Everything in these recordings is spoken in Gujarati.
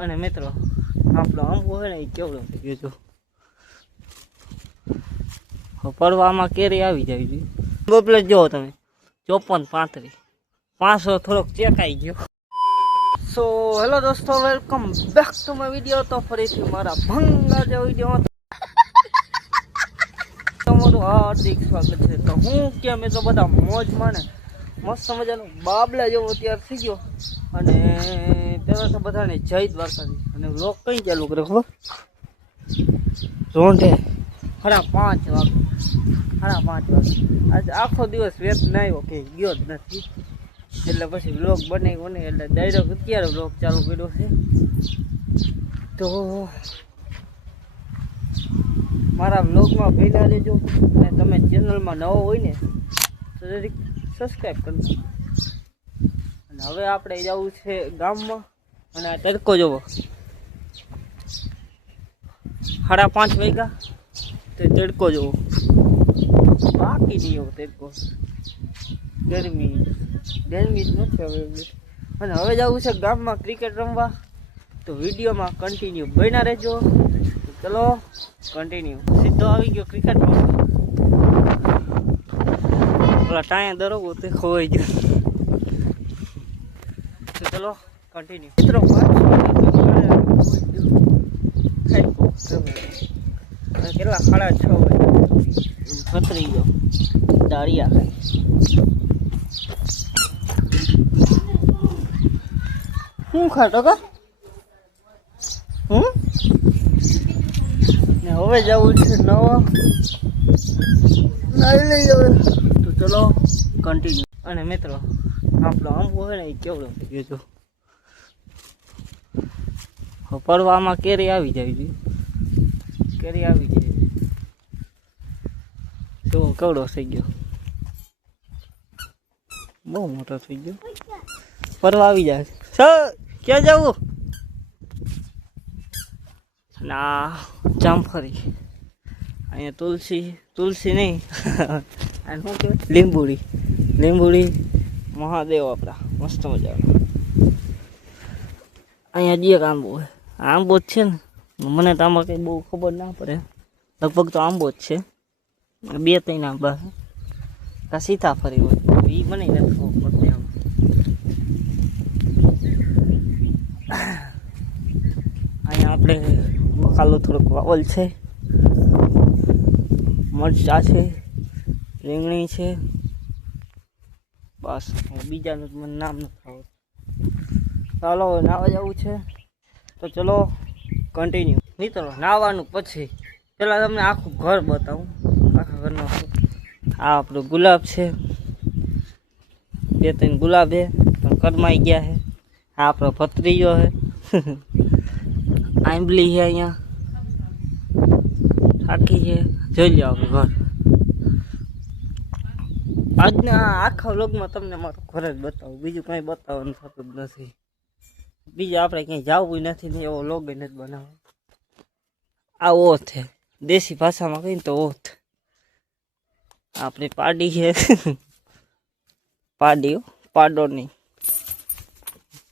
અને મિત્રો આપણો આંબો હોય ને એ કેવડો થઈ ગયો જો પડવામાં કેરી આવી જાય છે. આંબો પ્લેટ જોવો તમે 54-35 500 થોડોક ચેકાઈ ગયો. સો હેલો દોસ્તો, welcome back to my video. તો ફરીથી મારા ભંગા જે વિડીયો તમારું હાર્દિક સ્વાગત છે. તો હું કે અમે તો બધા મોજમાં ને મસ્ત મજાનો બાબલા જેવો તૈયાર થઈ ગયો. અને પહેલાં તો બધાને જય દ્વારકાથી. અને વ્લોગ કઈ ચાલુ કરે ખબર? રોંઢે 5:30 વાગે. 5:30 વાગે આજે આખો દિવસ વેત ના આવ્યો કે ગયો જ નથી. એટલે પછી વ્લોગ બનાવ્યો નહીં, એટલે ડાયરેક્ટ અત્યારે વ્લોગ ચાલુ કર્યો છે. તો મારા વ્લોગમાં ભેગા રહેજો. અને તમે ચેનલમાં નવો હોય ને તો જરીક સબસ્ક્રાઈબ કરજો. અને હવે આપણે જવું છે ગામમાં. અને આ તડકો જોવો, 5:30 વાગ્યા તો તડકો જોવો, બાકી નહીં એવો તડકો. ગરમી જ નથી હવે. અને હવે જવું છે ગામમાં ક્રિકેટ રમવા. તો વિડીયોમાં કન્ટિન્યુ બન્યા રહેજો. ચલો કન્ટિન્યુ. સીધો આવી ગયો ક્રિકેટ રમવા. પેલા ટાયા દરોગો તે ખોવાઈ ગયો. તો ચલો કન્ટિન્યુ. મિત્રો કેટલા 6:30 વાગે ખતરી ગયો દાળિયા ખાઈ. શું ખાટો કા ને હવે જવું છે નવા નાઈ લઈ જવું. તો ચલો કન્ટિન્યુ. અને મિત્રો આપણો આંબો હોય ને એ કેવડો થઈ ગયો જો પડવામાં કેરી આવી જાય છે. કેરી આવી જાય તો કેવડો થઈ ગયો, બહુ મોટો થઈ ગયો. પડવા આવી જાય. ક્યાં જવું? ના જામફળી. અહીંયા તુલસી નહીં અને શું કહેવાય, લીંબુડી મહાદેવ આપણા મસ્ત મજાનો. અહીંયા જે આંબો હોય આંબો જ છે ને. મને તો આમાં કંઈ બહુ ખબર ના પડે, લગભગ તો આંબો જ છે. 2-3 આંબા કાં સીતાફળી હોય એ મને નથી ખબર પડતી. અહીંયા આપણે બકાલો થોડોક વાવલ છે, મરચાં છે, રીંગણી છે, બસ. બીજાનું મને નામ નથી આવડતું. ચાલો નાવા જવું છે. તો ચલો કન્ટિન્યુ. મિત્રો નાવાનું પછી પહેલાં તમને આખું ઘર બતાવું. આખા ઘરનો આ આપણું ગુલાબ છે, 2-3 ગુલાબ છે પણ કરમાઈ ગયા છે. આ આપણો ભત્રીજો છે, આંબલી છે, અહીંયા આખી છે. જોઈ લો આપણું ઘર. આજના આખા વ્લોગમાં તમને મારું ઘર જ બતાવું, બીજું કંઈ બતાવવાનું થતું જ નથી. બીજું આપણે ક્યાંય જવું નથી ને એવો વ્લોગ નથી બનાવવો. આ ઓથ છે, દેશી ભાષામાં કહીને તો ઓથ. આપણી પાડી છે, પાડો નહીં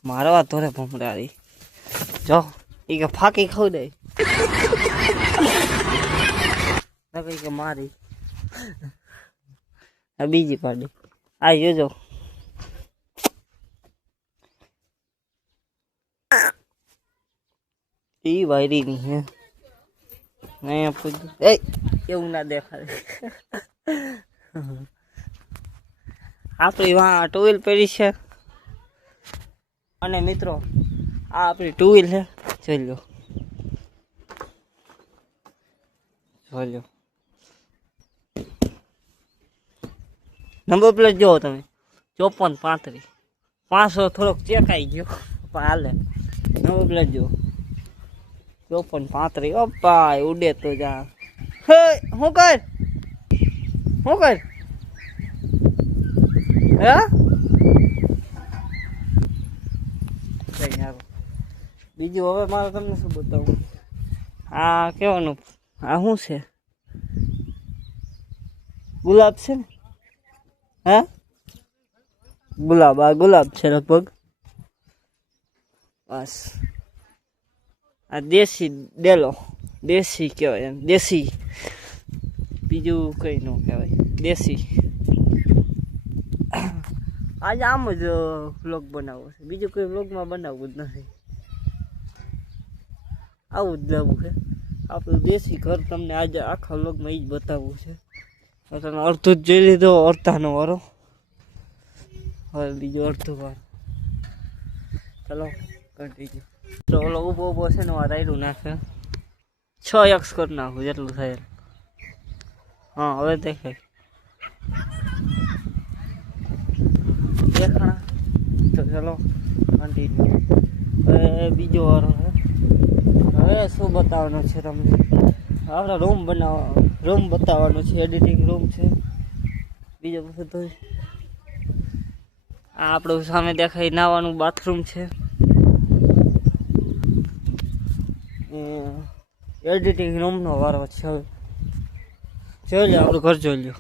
મારવા ધોરે ભમરારી. જો એ કે ફાંકી ખાવ દે કઈ કે મારી. આ બીજી પાડી આ જોજો. એ વાયરી ની હે અહીંયા પૂછ્યું એવું ના દેખાડે. આપણી વાં ટુ વ્હીલ પડી છે. અને મિત્રો આ આપણી ટુ વ્હીલ છે, જોઈ લો. નંબર પ્લેટ જોવો તમે 54-35 500 થોડોક ચેકાઈ ગયો પણ હાલે. નંબર પ્લેટ જુઓ 54-35. ઓપ્પા ઉડે તો જા. હે હું કર હે બીજું હવે મારે તમને શું બતાવું. આ કેવાનું, આ શું છે? ગુલાબ છે ને? હે ગુલાબ, આ ગુલાબ છે લગભગ. બસ આ દેશી ડેલો, દેશી કહેવાય એમ, દેશી, બીજું કંઈ ન કહેવાય, દેશી. આજે આમ જ વ્લોગ બનાવવો છે, બીજું કોઈ વ્લોગમાં બનાવવું જ નથી. આવું જ જવું છે આપણું દેશી ઘર. તમને આજે આખા વ્લોગમાં એ જ બતાવવું છે. તમે અડધું જ જોઈ લીધો, અડધાનો વારો, હવે બીજો અડધો વારો. ચલો કન્ટિન્યુ. તો ઓલો ઊભો ઊભો છે ને આ રાયડું નાખે, 6x કરી નાખું જેટલું થાય. હા હવે દેખાય દેખાણા. તો ચલો કન્ટિન્યુ. હવે બીજો વારો છે. હવે શું બતાવવાનો છે તમને? આપણે રૂમ બતાવવાનો છે, એડિટિંગ રૂમ છે. બીજો બધું આ આપણું સામે દેખાય નાવાનું બાથરૂમ છે. એડિટિંગ રૂમનો વારો છે. હવે જોઈ લો આપણું ઘર, જોઈ લો.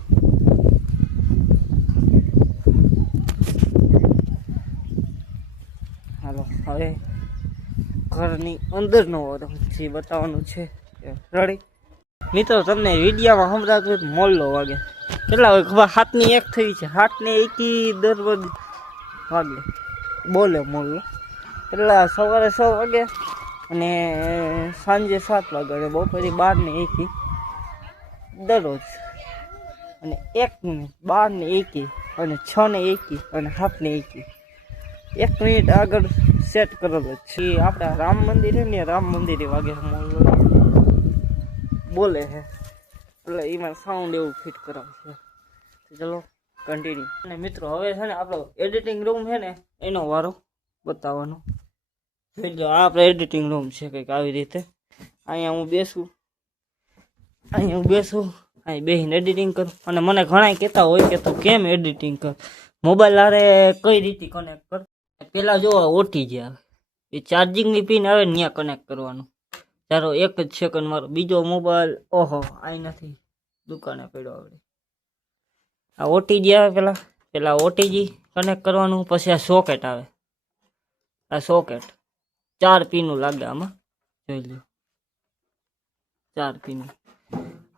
હાલો હવે ઘરની અંદરનો વારો જે બતાવવાનું છે. રેડી મિત્રો, તમને વિડીયામાં સંભળાતું મોલ્લો વાગે. કેટલા વાગે ખબર? 7:01 થઈ છે. 7:21 વાગે બોલે મોલ્લો. એટલા સવારે 6 વાગે અને સાંજે 7 વાગે અને બપોરે 12:01 દરરોજ. અને 1 મિનિટ 12:01 અને 6:01 અને 7:01 1 મિનિટ આગળ સેટ કરેલો છે. આપણે રામ મંદિર છે ને, રામ મંદિરે વાગે મોલ્લો બોલે છે, એટલે એમાં સાઉન્ડ એવું ફિટ કરાવશે. ચલો કન્ટિન્યુ. અને મિત્રો હવે છે ને આપણો એડિટિંગ રૂમ છે ને એનો વારો બતાવવાનો. જોઈ લો આપણે એડિટિંગ રૂમ છે કંઈક આવી રીતે. અહીંયા હું બેસું, અહીં બેસીને એડિટિંગ કરું. અને મને ઘણા કહેતા હોય કે તું કેમ એડિટિંગ કર, મોબાઈલ આરે કઈ રીતે કનેક્ટ કર. પેલા જો ઓટી જે આવે એ ચાર્જિંગની પિન આવે ને ત્યાં કનેક્ટ કરવાનું. ચાલો 1 જ સેકન્ડ મારો બીજો મોબાઈલ, ઓહો આ નથી, દુકાને પડ્યો આવડે. આ ઓટીજી આવે, પેલા ઓટીજી કનેક્ટ કરવાનું. પછી આ સોકેટ આવે, આ સોકેટ 4 પિનું લાગે આમાં, જોઈ લો 4 પિન.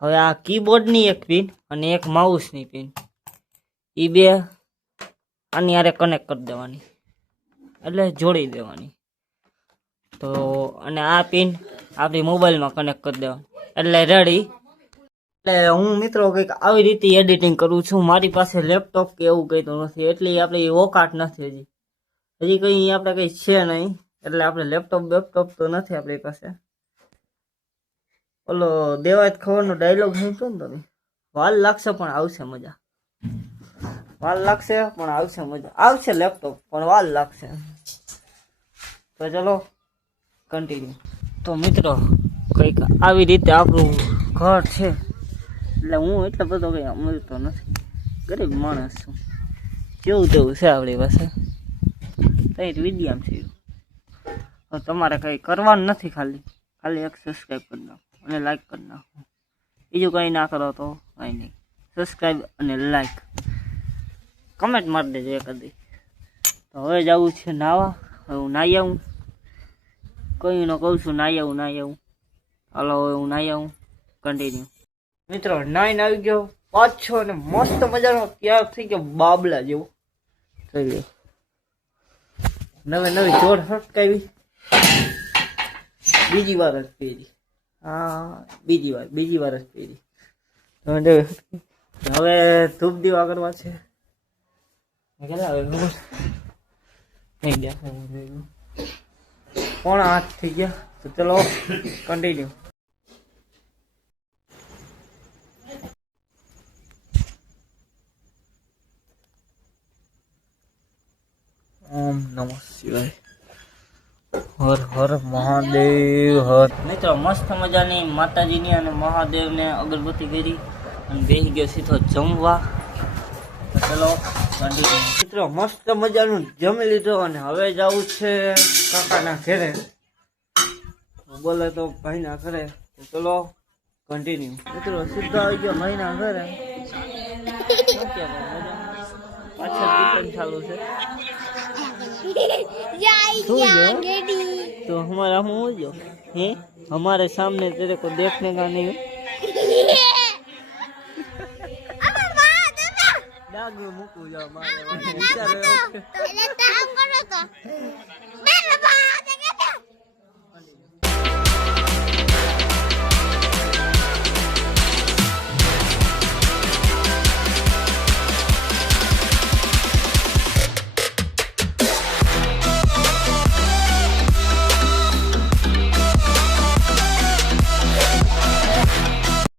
હવે આ કીબોર્ડની 1 પિન અને 1 માઉસની પિન, એ 2 આની હારે કનેક્ટ કરી દેવાની, એટલે જોડી દેવાની. તો અને આ પિન આપણી મોબાઈલમાં કનેક્ટ કરી દેવાની, એટલે રેડી. એટલે હું મિત્રો કંઈક આવી રીતે એડિટિંગ કરું છું. મારી પાસે લેપટોપ કે એવું કંઈ તો નથી, એટલી આપણી ઓકાટ નથી. હજી કંઈ આપણે કંઈ છે નહીં, એટલે આપણે લેપટોપ તો નથી આપણી પાસે. ઓલો દેવાયત ખબરનો ડાયલોગ સાંભળ્યો ને તમે? વાર લાગશે પણ આવશે મજા, વાર લાગશે પણ આવશે મજા. આવશે લેપટોપ પણ વાર લાગશે. તો ચલો કન્ટિન્યુ. તો મિત્રો કંઈક આવી રીતે આપણું ઘર છે. એટલે હું એટલો બધો કંઈ અમલતો નથી, ગરીબ માણસ છું. જેવું તેવું છે આપણી પાસે. કંઈ વિડીયામ છે. તમારે કંઈ કરવાનું નથી, ખાલી એક સબસ્ક્રાઈબ કરી નાખો અને લાઈક કરી નાખો. બીજું કંઈ ના કરો તો કંઈ નહીં. સબસ્ક્રાઈબ અને લાઈક, કમેન્ટ મારી દેજો એકાદી. તો હવે જવું છે નાવા. હવે હું નાહી આવું. કઈ ન કહું છું નાહી આવું. હાલો હવે હું નાહી આવું. કન્ટિન્યુ. મિત્રો નાઈને આવી ગયો પાછો અને મસ્ત મજાનો તૈયાર થઈ ગયો બાબલા જેવો થઈ ગયો. નવી જોડ હટકાવી, બીજી વાર જ પહેરી. હા બીજી વાર જ પહેરી. હવે ધૂપ દીવા કરવા છે. કેટલા હવે ખબર થઈ ગયા, 7:45 થઈ ગયા. તો ચલો કન્ટિન્યુ. ઓમ નમઃ શિવાય, હર હર મહાદેવ હર. મિત્રો મસ્ત મજાની માતાજીની અને મહાદેવને અગરબત્તી કરી અને બેસી ગયો સીધો જમવા. ચલો મિત્રો મસ્ત મજાનું જમી લીધો અને હવે જવું છે કાકાના ઘરે. બોલે તો ભાઈના ઘરે. ચલો કન્ટિન્યુ. મિત્રો સીધો આવી ગયો ભાઈના ઘરે. પાછળ દુકાન ચાલુ છે. सो जा तो हमारा मुंह हो जो है हमारे सामने तेरे को देखने का नहीं